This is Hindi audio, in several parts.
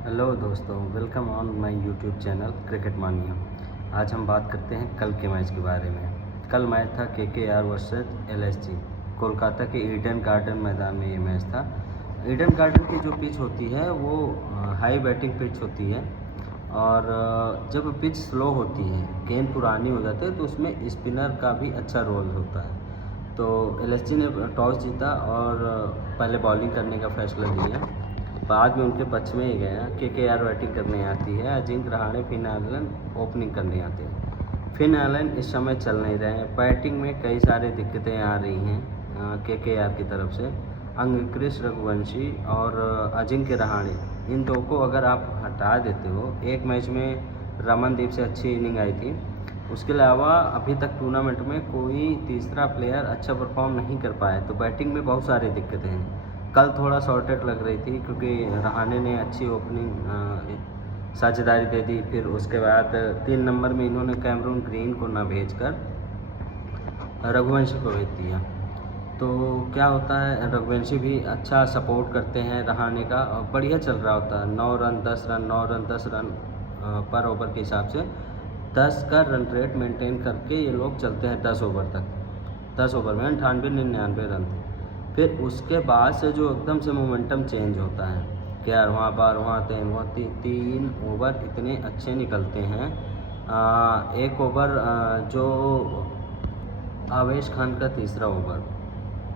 हेलो दोस्तों, welcome on my YouTube channel cricket मानिया। आज हम बात करते हैं कल के मैच के बारे में। कल मैच था केकेआर वर्सेस एलएसजी। कोलकाता के ईडन गार्डन मैदान में ये मैच था। ईडन गार्डन की जो पिच होती है वो हाई बैटिंग पिच होती है, और जब पिच स्लो होती है, गेंद पुरानी हो जाती है, तो उसमें स्पिनर का भी अच्छा रोल होता है। तो एलएसजी ने टॉस जीता और पहले बॉलिंग करने का फैसला लिया। बाद में उनके पक्ष में ही गया। केकेआर बैटिंग करने आती है, Ajinkya Rahane, Finn Allen opening करने आते हैं। फिन एलन इस समय चल नहीं रहे हैं। बैटिंग में कई सारी दिक्कतें आ रही हैं केकेआर की तरफ से। अंगक्रिस रघुवंशी और अजिंक्य रहाणे, इन दो को अगर आप हटा देते हो, एक मैच में रमनदीप से अच्छी इनिंग आई थी, उसके अलावा अभी तक टूर्नामेंट में कोई तीसरा प्लेयर अच्छा परफॉर्म नहीं कर पाया। तो बैटिंग में बहुत सारी दिक्कतें हैं। कल थोड़ा शॉर्टेड लग रही थी क्योंकि रहाणे ने अच्छी ओपनिंग साझेदारी दे दी। फिर उसके बाद 3 नंबर में इन्होंने कैमरून ग्रीन को ना भेजकर रघुवंशी को भेज दिया। तो क्या होता है, रघुवंशी भी अच्छा सपोर्ट करते हैं रहाणे का, बढ़िया चल रहा होता है। 9 रन 10 रन 9 रन 10 रन पर ओवर के हिसाब से 10 का रन रेट मेंटेन करके ये लोग चलते हैं 10 ओवर तक। 10 ओवर में 98-99 रन थे। फिर उसके बाद से जो एकदम से मोमेंटम चेंज होता है, क्या वहाँ बार वहाँ 3 ओवर इतने अच्छे निकलते हैं। एक ओवर जो आवेश खान का तीसरा ओवर,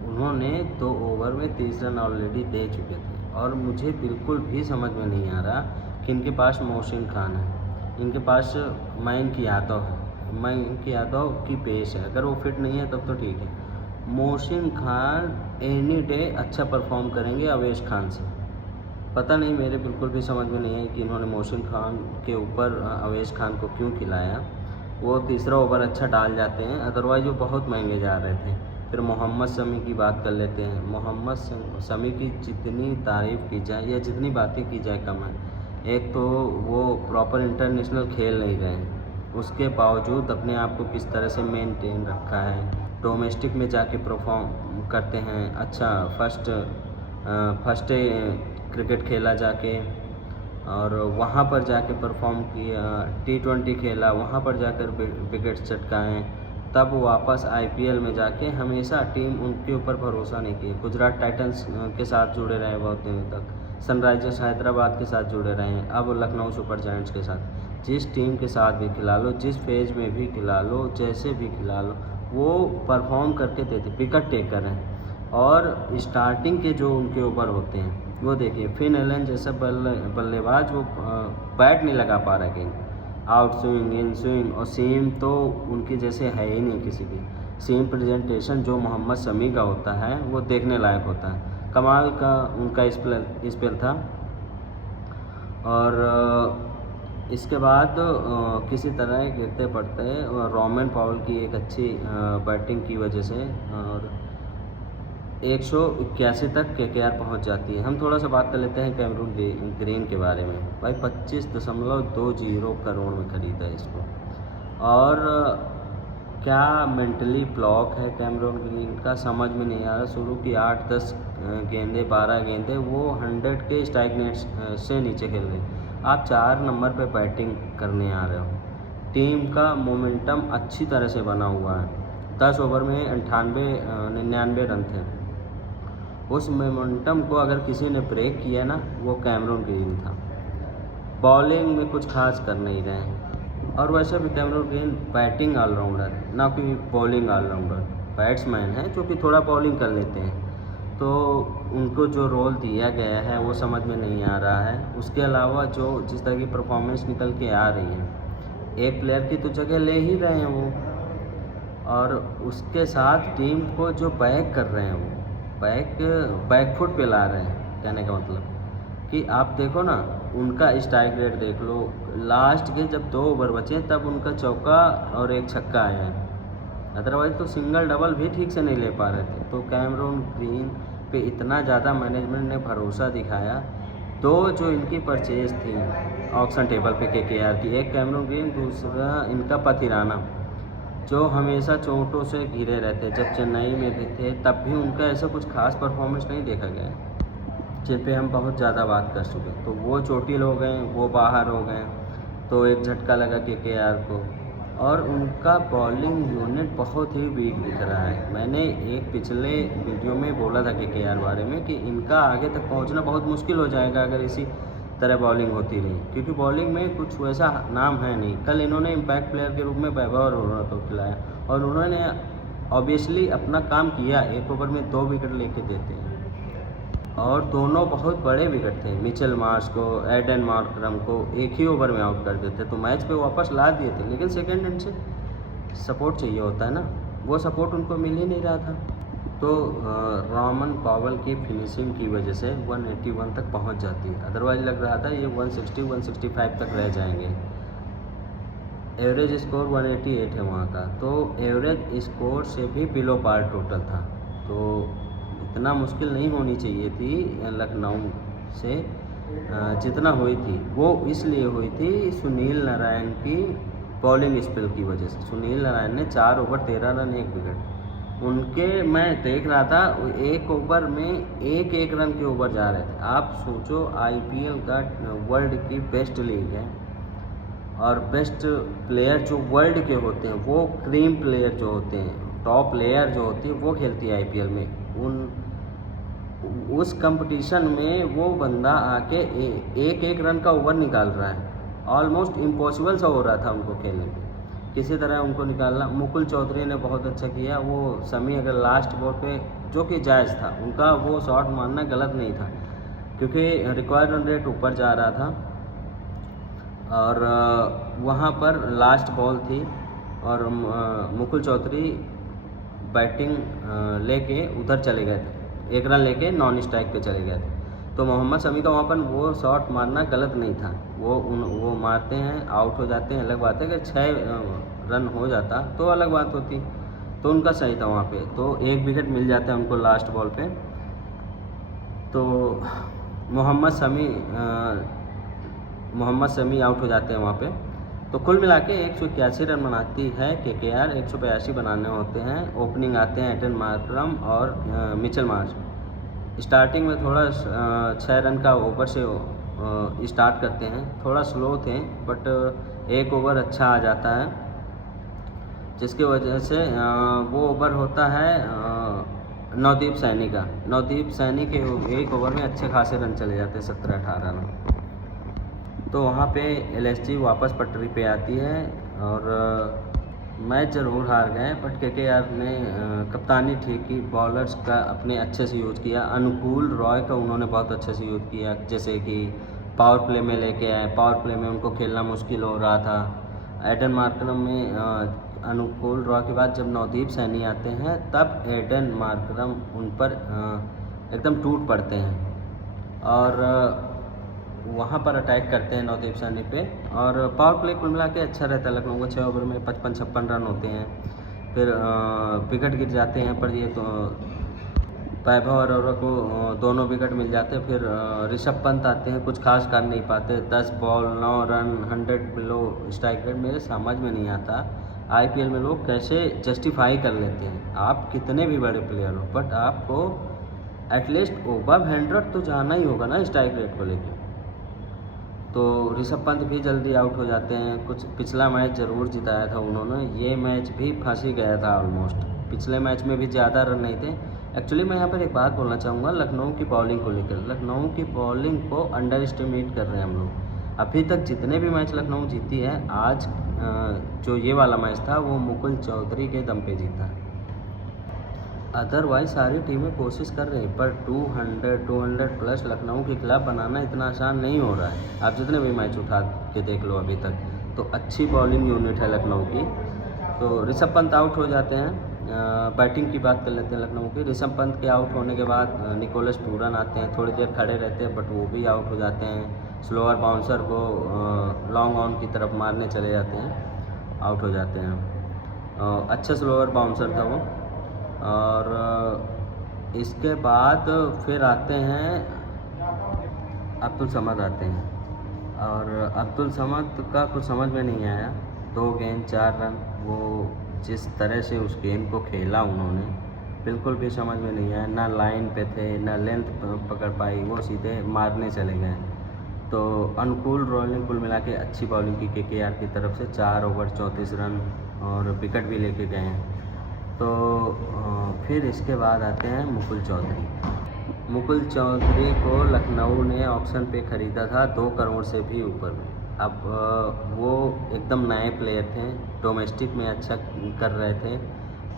उन्होंने 2 ओवर में 30 रन ऑलरेडी दे चुके थे, और मुझे बिल्कुल भी समझ में नहीं आ रहा कि इनके पास मोहसिन खान है, इनके पास मयंक यादव है, मयंक यादव की पेस है। अगर वो फिट नहीं है तब तो ठीक है। मोहसिन खान एनी डे अच्छा परफॉर्म करेंगे अवेश खान से। पता नहीं, मेरे बिल्कुल भी समझ में नहीं है कि इन्होंने मोहसिन खान के ऊपर अवेश खान को क्यों खिलाया। वो तीसरा ओवर अच्छा डाल जाते हैं, अदरवाइज़ वो बहुत महंगे जा रहे थे। फिर मोहम्मद शमी की बात कर लेते हैं। मोहम्मद शमी की जितनी तारीफ़ की जाए या जितनी बातें की जाए कम है। एक तो वो प्रॉपर इंटरनेशनल खेल नहीं रहे हैं, उसके बावजूद अपने आप को किस तरह से मेंटेन रखा है। डोमेस्टिक में जाके परफॉर्म करते हैं अच्छा। फर्स्ट क्रिकेट खेला जाके, और वहाँ पर जाके परफॉर्म किया। T20 खेला, वहाँ पर जाकर विकेट चटकाएँ। तब वापस IPL में जाके हमेशा टीम उनके ऊपर भरोसा नहीं किया। गुजरात टाइटंस के साथ जुड़े रहे बहुत दिनों तक, सनराइजर्स हैदराबाद के साथ जुड़े रहे हैं, अब लखनऊ सुपर जायंट्स के साथ। जिस टीम के साथ भी खिला लो, जिस फेज में भी खिला लो, जैसे भी खिला लो, वो परफॉर्म करके देते, विकेट टेकर हैं। और स्टार्टिंग के जो उनके ओवर होते हैं, वो देखिए, फिन एलन जैसा बल्लेबाज, वो बैट नहीं लगा पा रहा गेंद, आउट स्विंग, इन स्विंग, और सीम तो उनकी जैसे है ही नहीं किसी की। सीम प्रेजेंटेशन जो मोहम्मद शमी का होता है वो देखने लायक होता है। कमाल का उनका स्पेल था। और इसके बाद किसी तरह गिरते पड़ते रोमन पॉवल की एक अच्छी बैटिंग की वजह से, और 181 तक केकेआर पहुंच जाती है। हम थोड़ा सा बात कर लेते हैं कैमरून ग्रीन के बारे में। भाई 25.20 करोड़ में खरीदा है इसको, और क्या मेंटली ब्लॉक है कैमरून ग्रीन का, समझ में नहीं आ रहा। शुरू की 8-10 गेंदे, 12 गेंदे वो 100 के स्ट्राइक रेट से नीचे खेल रहे हैं। आप 4 नंबर पे बैटिंग करने आ रहे हो। टीम का मोमेंटम अच्छी तरह से बना हुआ है। 10 ओवर में 99 रन थे। उस मोमेंटम को अगर किसी ने ब्रेक किया ना, वो कैमरून ग्रीन था। बॉलिंग में कुछ खास कर नहीं रहे हैं, और वैसे भी कैमरून ग्रीन बैटिंग ऑलराउंडर है, ना कि बॉलिंग ऑलराउंडर। बैट्समैन है जो कि थोड़ा बॉलिंग कर लेते हैं, तो उनको जो रोल दिया गया है वो समझ में नहीं आ रहा है। उसके अलावा जो जिस तरह की परफॉर्मेंस निकल के आ रही है, एक प्लेयर की तो जगह ले ही रहे हैं वो, और उसके साथ टीम को जो बैक कर रहे हैं वो बैक फुट पे ला रहे हैं। कहने का मतलब कि आप देखो ना, उनका स्ट्राइक रेट देख लो। लास्ट के जब 2 ओवर बचे तब उनका चौका और एक छक्का आया है, अदरवाइज़ तो सिंगल डबल भी ठीक से नहीं ले पा रहे थे। तो कैमरून ग्रीन पे इतना ज़्यादा मैनेजमेंट ने भरोसा दिखाया। 2 जो इनकी परचेज थी ऑक्शन टेबल पे केकेआर की, एक कैमरून ग्रीन, दूसरा इनका पथिराना, जो हमेशा चोटों से घिरे रहते। जब चेन्नई में भी थे तब भी उनका ऐसा कुछ खास परफॉर्मेंस नहीं देखा गया। जिन पे हम बहुत ज़्यादा बात कर चुके, तो वो चोटिल हो गए, वो बाहर हो गए। तो एक झटका लगा केकेआर को, और उनका बॉलिंग यूनिट बहुत ही वीक दिख रहा है। मैंने एक पिछले वीडियो में बोला था केकेआर बारे में कि इनका आगे तक पहुंचना बहुत मुश्किल हो जाएगा अगर इसी तरह बॉलिंग होती रही, क्योंकि बॉलिंग में कुछ वैसा नाम है नहीं। कल इन्होंने इम्पैक्ट प्लेयर के रूप में वैभव अरोड़ा को खिलाया, और उन्होंने ऑब्वियसली अपना काम किया। एक ओवर में 2 विकेट लेके देते हैं, और दोनों बहुत बड़े विकेट थे। मिचेल मार्श को, एडन मार्करम को एक ही ओवर में आउट कर देते, तो मैच पे वापस ला दिए थे। लेकिन सेकेंड एंड से सपोर्ट चाहिए होता है ना, वो सपोर्ट उनको मिल ही नहीं रहा था। तो रॉमन पॉवेल की फिनिशिंग की वजह से 181 तक पहुंच जाती है, अदरवाइज लग रहा था ये 160-165 तक रह जाएंगे। एवरेज स्कोर 188 है वहाँ का, तो एवरेज स्कोर से भी बिलो पार टोटल था। तो इतना मुश्किल नहीं होनी चाहिए थी लखनऊ से, जितना हुई थी वो इसलिए हुई थी सुनील नारायण की बॉलिंग स्पेल की वजह से। सुनील नारायण ने 4 ओवर 13 रन 1 विकेट उनके, मैं देख रहा था एक ओवर में एक रन के ओवर जा रहे थे। आप सोचो, IPL का वर्ल्ड की बेस्ट लीग है, और बेस्ट प्लेयर जो वर्ल्ड के होते हैं, वो क्रीम प्लेयर जो होते हैं, टॉप प्लेयर जो होती है, वो खेलती है IPL में। उस कंपटीशन में वो बंदा आके एक रन का ओवर निकाल रहा है। ऑलमोस्ट इम्पॉसिबल सा हो रहा था उनको खेलने में, किसी तरह उनको निकालना। मुकुल चौधरी ने बहुत अच्छा किया। वो समी अगर लास्ट बॉल पे, जो कि जायज़ था उनका, वो शॉट मारना गलत नहीं था, क्योंकि रिक्वायर्ड रन रेट ऊपर जा रहा था, और वहाँ पर लास्ट बॉल थी, और मुकुल चौधरी बैटिंग लेके उधर चले गए थे, 1 रन लेके नॉन स्ट्राइक पे चले गए थे। तो मोहम्मद शमी का वहाँ पर वो शॉट मारना गलत नहीं था। वो मारते हैं, आउट हो जाते हैं, अलग बात है। अगर 6 रन हो जाता तो अलग बात होती, तो उनका सही था वहाँ पे। तो 1 विकेट मिल जाता है उनको लास्ट बॉल पे। तो मोहम्मद शमी आउट हो जाते हैं वहाँ पे। तो कुल मिला के 181 रन बनाती है केकेआर, 182 बनाने होते हैं। ओपनिंग आते हैं एडन मार्करम और मिचेल मार्श। स्टार्टिंग में थोड़ा 6 रन का ओवर से स्टार्ट करते हैं, थोड़ा स्लो थे, बट 1 ओवर अच्छा आ जाता है, जिसकी वजह से वो ओवर होता है नवदीप सैनी का। नवदीप सैनी के 1 ओवर में अच्छे खासे रन चले जाते हैं, 17-18 रन। तो वहाँ पे LSG वापस पटरी पे आती है, और मैच ज़रूर हार गए, बट केकेआर ने कप्तानी ठीक की, बॉलर्स का अपने अच्छे से यूज़ किया। अनुकूल रॉय का उन्होंने बहुत अच्छे से यूज़ किया, जैसे कि पावर प्ले में लेके आए। पावर प्ले में उनको खेलना मुश्किल हो रहा था। एडन मार्करम में अनुकूल रॉय के बाद जब नवदीप सैनी आते हैं, तब एडन मार्करम उन पर एकदम टूट पड़ते हैं, और वहाँ पर अटैक करते हैं नवदीप सैनी पे। और पावर प्ले कुल मिला के अच्छा रहता है लखनऊ को। 6 ओवर में 55-56 रन होते हैं। फिर विकेट गिर जाते हैं, पर ये तो वैभव अरोड़ा को दोनों विकेट मिल जाते हैं। फिर ऋषभ पंत आते हैं, कुछ खास कर नहीं पाते। 10 ball 9 run, 100 below strike rate. मेरे समझ में नहीं आता IPL में लोग कैसे जस्टिफाई कर लेते हैं। आप कितने भी बड़े प्लेयर हो, बट आपको एटलीस्ट ओवर 100 तो जाना ही होगा ना स्ट्राइक रेट को लेकर। तो ऋषभ पंत भी जल्दी आउट हो जाते हैं। कुछ पिछला मैच ज़रूर जिताया था उन्होंने, ये मैच भी फंस ही गया था ऑलमोस्ट। पिछले मैच में भी ज़्यादा रन नहीं थे। एक्चुअली मैं यहाँ पर एक बात बोलना चाहूँगा लखनऊ की बॉलिंग को लेकर। लखनऊ की बॉलिंग को अंडर एस्टिमेट कर रहे हैं हम लोग। अभी तक जितने भी मैच लखनऊ जीती है, आज जो ये वाला मैच था वो मुकुल चौधरी के दम पे जीता है। अदरवाइज सारी टीमें कोशिश कर रही हैं, पर 200 प्लस लखनऊ के खिलाफ बनाना इतना आसान नहीं हो रहा है। आप जितने भी मैच उठा के देख लो अभी तक, तो अच्छी बॉलिंग यूनिट है लखनऊ की। तो ऋषभ पंत आउट हो जाते हैं। बैटिंग की बात कर लेते हैं लखनऊ की। ऋषभ पंत के आउट होने के बाद निकोलस पूरन आते हैं, थोड़ी देर खड़े रहते हैं, बट वो भी आउट हो जाते हैं। स्लोअर बाउंसर को लॉन्ग ऑन की तरफ मारने चले जाते हैं, आउट हो जाते हैं। अच्छा स्लोअर बाउंसर था वो। और इसके बाद फिर आते हैं अब्दुल समद आते हैं, और अब्दुल समद का कुछ समझ में नहीं आया। 2 गेंद 4 रन, वो जिस तरह से उस गेंद को खेला उन्होंने, बिल्कुल भी समझ में नहीं आया, ना लाइन पे थे ना लेंथ पकड़ पाई, वो सीधे मारने चले गए। तो अनुकूल रॉयल ने कुल मिला के अच्छी बॉलिंग की केकेआर की तरफ से, 4 ओवर 34 रन और विकेट भी लेके गए हैं। तो फिर इसके बाद आते हैं मुकुल चौधरी। मुकुल चौधरी को लखनऊ ने ऑक्शन पे ख़रीदा था 2 करोड़ से भी ऊपर में। अब वो एकदम नए प्लेयर थे, डोमेस्टिक में अच्छा कर रहे थे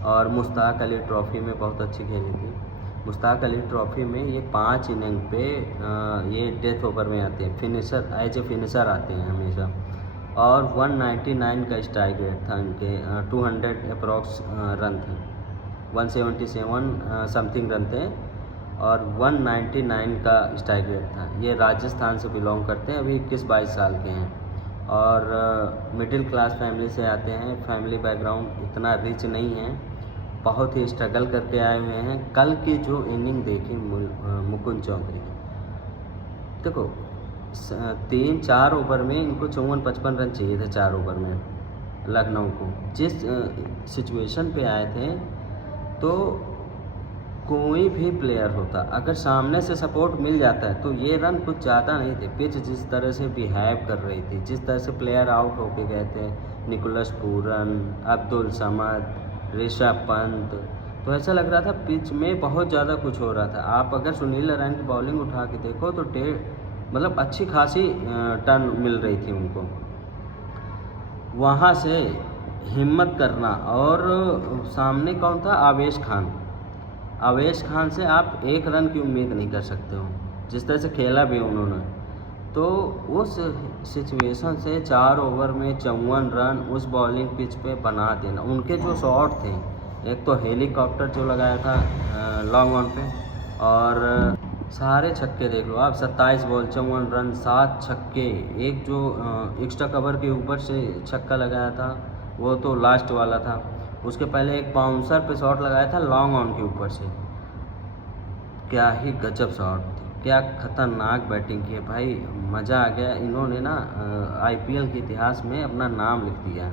और मुश्ताक अली ट्रॉफ़ी में बहुत अच्छी खेली थी। मुश्ताक अली ट्रॉफ़ी में ये 5 इनिंग पे ये डेथ ओवर में आते हैं, फिनिशर एज ए फिनिशर आते हैं हमेशा। और 199 का स्ट्राइक रेट था इनके, 200 अप्रॉक्स रन थे, 177 समथिंग रन थे और 199 का स्ट्राइक रेट था। ये राजस्थान से बिलोंग करते हैं, अभी 21-22 साल के हैं और मिडिल क्लास फैमिली से आते हैं। फैमिली बैकग्राउंड इतना रिच नहीं है, बहुत ही स्ट्रगल करके आए हुए हैं। कल की जो इनिंग देखी मुकुल चौधरी की, देखो 3-4 ओवर में इनको 54-55 रन चाहिए थे 4 ओवर में लखनऊ को। जिस सिचुएशन पे आए थे तो कोई भी प्लेयर होता, अगर सामने से सपोर्ट मिल जाता है तो ये रन कुछ ज़्यादा नहीं थे। पिच जिस तरह से बिहेव कर रही थी, जिस तरह से प्लेयर आउट होके गए थे, निकोलस पूरन, अब्दुल समद, ऋषभ पंत, तो ऐसा लग रहा था पिच में बहुत ज़्यादा कुछ हो रहा था। आप अगर सुनील नारायण की बॉलिंग उठा के देखो तो मतलब अच्छी खासी टर्न मिल रही थी उनको। वहाँ से हिम्मत करना, और सामने कौन था? आवेश खान। आवेश खान से आप 1 रन की उम्मीद नहीं कर सकते हो, जिस तरह से खेला भी उन्होंने। तो उस सिचुएशन से 4 ओवर में 54 रन उस बॉलिंग पिच पे बना देना। उनके जो शॉट थे, एक तो हेलीकॉप्टर जो लगाया था लॉन्ग ऑन पे, और सारे छक्के देख लो आप, 27 बॉल 54 रन 7 छक्के। एक जो एक्स्ट्रा कवर के ऊपर से छक्का लगाया था वो तो लास्ट वाला था, उसके पहले एक बाउंसर पे शॉट लगाया था लॉन्ग ऑन के ऊपर से। क्या ही गजब शॉट थी, क्या खतरनाक बैटिंग की है भाई, मज़ा आ गया। इन्होंने ना IPL के इतिहास में अपना नाम लिख दिया।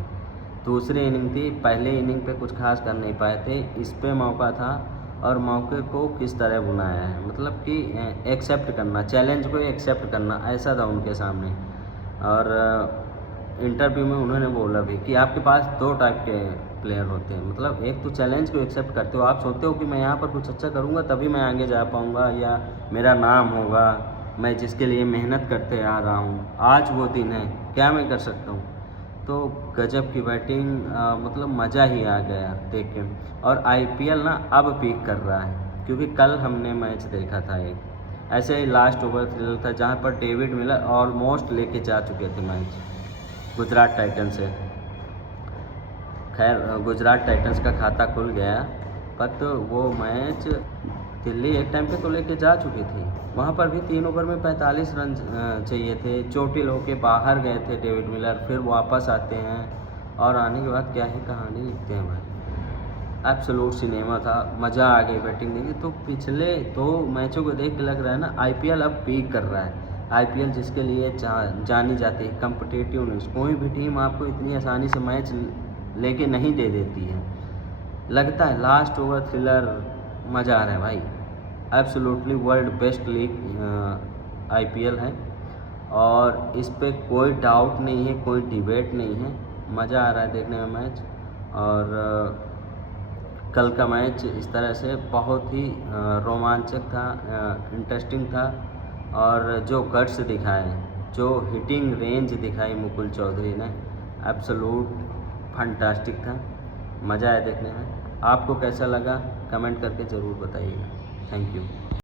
दूसरी इनिंग थी, पहले इनिंग पे कुछ खास कर नहीं पाए थे, इस पे मौका था और मौके को किस तरह बुनाया है, मतलब कि एक्सेप्ट करना, चैलेंज को एक्सेप्ट करना, ऐसा था उनके सामने। और इंटरव्यू में उन्होंने बोला भी कि आपके पास 2 टाइप के प्लेयर होते हैं, मतलब एक तो चैलेंज को एक्सेप्ट करते हो, आप सोचते हो कि मैं यहाँ पर कुछ अच्छा करूँगा तभी मैं आगे जा पाऊँगा या मेरा नाम होगा, मैं जिसके लिए मेहनत करते आ रहा हूँ, आज वो दिन है, क्या मैं कर सकता हूँ। तो गजब की बैटिंग, मतलब मज़ा ही आ गया देख के। और IPL ना अब पीक कर रहा है, क्योंकि कल हमने मैच देखा था एक ऐसे ही लास्ट ओवर थ्रिलर था जहाँ पर डेविड मिलर ऑलमोस्ट लेके जा चुके थे मैच गुजरात टाइटंस से। खैर गुजरात टाइटंस का खाता खुल गया, बट वो मैच दिल्ली एक टाइम पे तो लेके जा चुकी थी। वहाँ पर भी 3 ओवर में 45 रन चाहिए थे, चोटिल होके बाहर गए थे डेविड मिलर, फिर वापस आते हैं और आने के बाद क्या ही कहानी लिखते हैं भाई। एब्सोल्यूट सिनेमा था, मज़ा आ गई बैटिंग देखी। तो पिछले 2 मैचों को देख के लग रहा है ना IPL अब पीक कर रहा है। IPL जिसके लिए जानी जाती है कम्पिटिटिवनेस, कोई भी टीम आपको इतनी आसानी से मैच लेके नहीं दे देती है। लगता है लास्ट ओवर थ्रिलर, मज़ा आ रहा है भाई। Absolutely world best league IPL है और इस पे कोई डाउट नहीं है, कोई डिबेट नहीं है। मज़ा आ रहा है देखने में मैच। और कल का मैच इस तरह से बहुत ही रोमांचक था, इंटरेस्टिंग था, और जो गट्स दिखाए, जो हिटिंग रेंज दिखाई मुकुल चौधरी ने, एब्सोल्यूट फंटास्टिक था। मज़ा आया देखने में। आपको कैसा लगा कमेंट करके ज़रूर बताइएगा। Thank you.